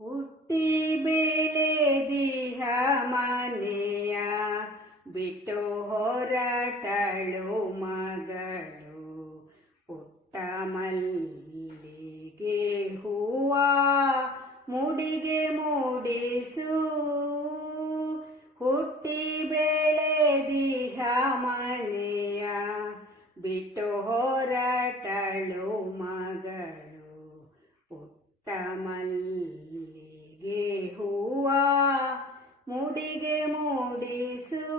ಹುಟ್ಟಿ ಬೆಳೆದಿಹ ಮನೆಯ ಬಿಟ್ಟು ಹೊರಟಳು ಮಗಳು. ಪುಟ್ಟ ಮಲ್ಲಿಗೆ ಹೂವ ಮುಡಿಗೆ ಮೂಡಿಸು. ಹುಟ್ಟಿ ಬೆಳೆದಿಹ ಮನೆಯ ಬಿಟ್ಟು ಹೊರಟಳು ಮಗಳು. ಪುಟ್ಟ ಮಲ್ಲಿಗೆ ಹೂವ ಮುಡಿಗೆ ಮೂಡಿಸು.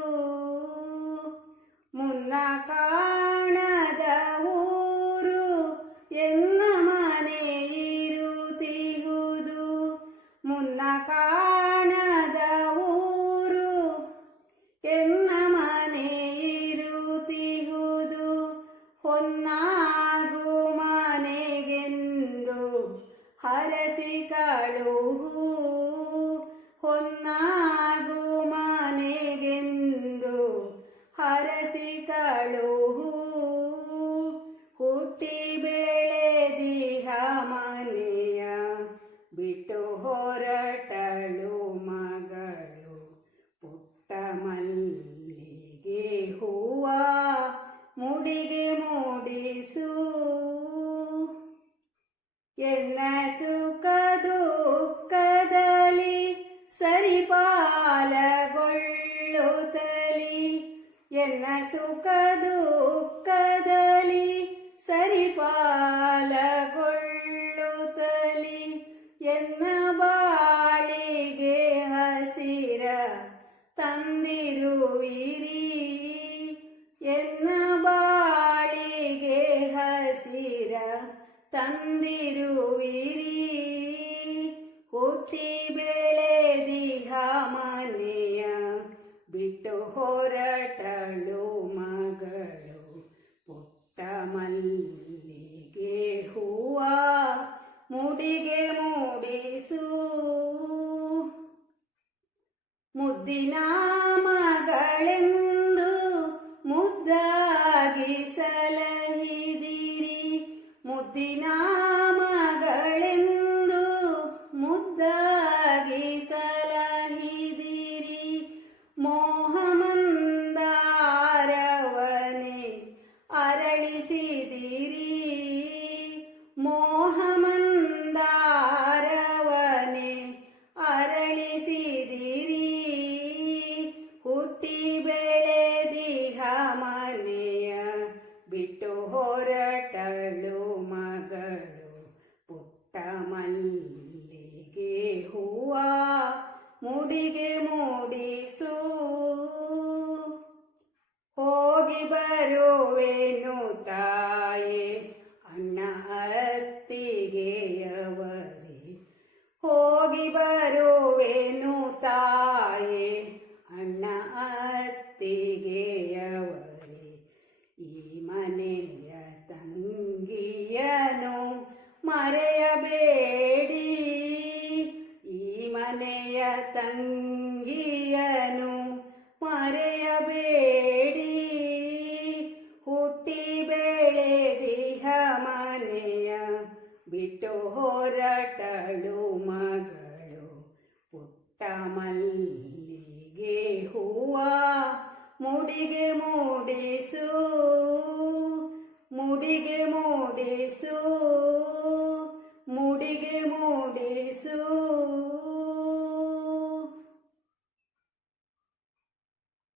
ಮುನ್ನ ಕಾಣದ ಊರು ಎನ್ನ ಮನೆ ಇರುತ್ತಿಹುದು. ಮುನ್ನ ಕಾಣದ ಊರು ಎನ್ನ ಮನೆ ಇರುತ್ತಿಹುದು. ಹೊನ್ನಾಗು ಮನೆಗೆಂದು ಹರಸಿ ಕಳುಹು. ಹೊನ್ನಾಗು ಮನೆಗೆಂದು ಹರಸಿ ಕಳುಹು. ಹುಟ್ಟಿ ಬೆಳೆದಿಹ ಮನೆಯ ಬಿಟ್ಟು ಹೊರಟಳು ಮಗಳು. ಪುಟ್ಟ ಮಲ್ಲಿಗೆ ಹೂವ ಮುಡಿಗೆ ಮೂಡಿಸು. ಎನ್ನ ಸುಖ ದುಃಖದಲ್ಲಿ ಸರಿಪಾಲಗೊಳ್ಳುತ್ತಲಿ. ಎನ್ನ ಸುಖ ದುಃಖದಲ್ಲಿ ಸರಿಪಾಲಗೊಳ್ಳುತ್ತಲಿ. ಎನ್ನ ಬಾಳಿಗೆ ಹಸಿರ ತಂದಿರುವಿರಿ. ಎನ್ನ ಬಾಳಿಗೆ ಹಸಿರ ತಂದಿರುವಿರಿ. ಹುಟ್ಟಿ ಬೆಳೆದಿಹ ಮನೆಯ ಬಿಟ್ಟು ಹೊರಟಳು ಮಗಳು. ಪುಟ್ಟ ಮಲ್ಲಿಗೆ ಹೂವ ಮುಡಿಗೆ ಮೂಡಿಸು. ಮುದ್ದಿನ ಮಗಳೆಂದು ಮುದ್ದಾಗಿ ಸಲಹಿದಿರಿ. ಮುದ್ದಿನ ಮಗಳೆಂದು ಮುದ್ದಾಗಿ ಸಲಹಿದಿರಿ. ಮೋಹಮಂದಾರವನೆ ಅರಳಿಸಿದಿರಿ. ಮೋಹಮಂದಾರವನೆ ಅರಳಿಸಿದಿರಿ. ಹುಟ್ಟಿ ಬೆಳೆದಿಹ ಮನೆಯ ಬಿಟ್ಟು ಹೊರಟಳು ಮಗಳು. ಪುಟ್ಟ ಮಲ್ಲಿಗೆ ಹೂವ ಮುಡಿಗೆ ಮೂಡಿಸು. ಹೋಗಿ ಬರುವೆನು ತಾಯೇ ಅಣ್ಣ ಅತ್ತಿಗೆಯವರೇ. ಹೋಗಿ ಬರುವೆನು ತಾಯೇ ಅಣ್ಣ ಅತ್ತಿಗೆಯವರೇ. ಈ ಮನೆಯ ತಂಗಿಯನು ಮರೆಯಬೇಡಿ. ಈ ಮನೆಯ ತಂಗಿಯನು ಮರೆಯಬೇಡಿ. ಹುಟ್ಟಿ ಬೆಳೆದಿಹ ಮನೆಯ ಬಿಟ್ಟು ಹೊರಟಳು ಮಗಳು. ಪುಟ್ಟ ಮಲ್ಲಿಗೆ ಹೂವ ಮುಡಿಗೆ ಮೂಡಿಸು. ಮುಡಿಗೆ ಮೂಡಿಸು. ಮುಡಿಗೆ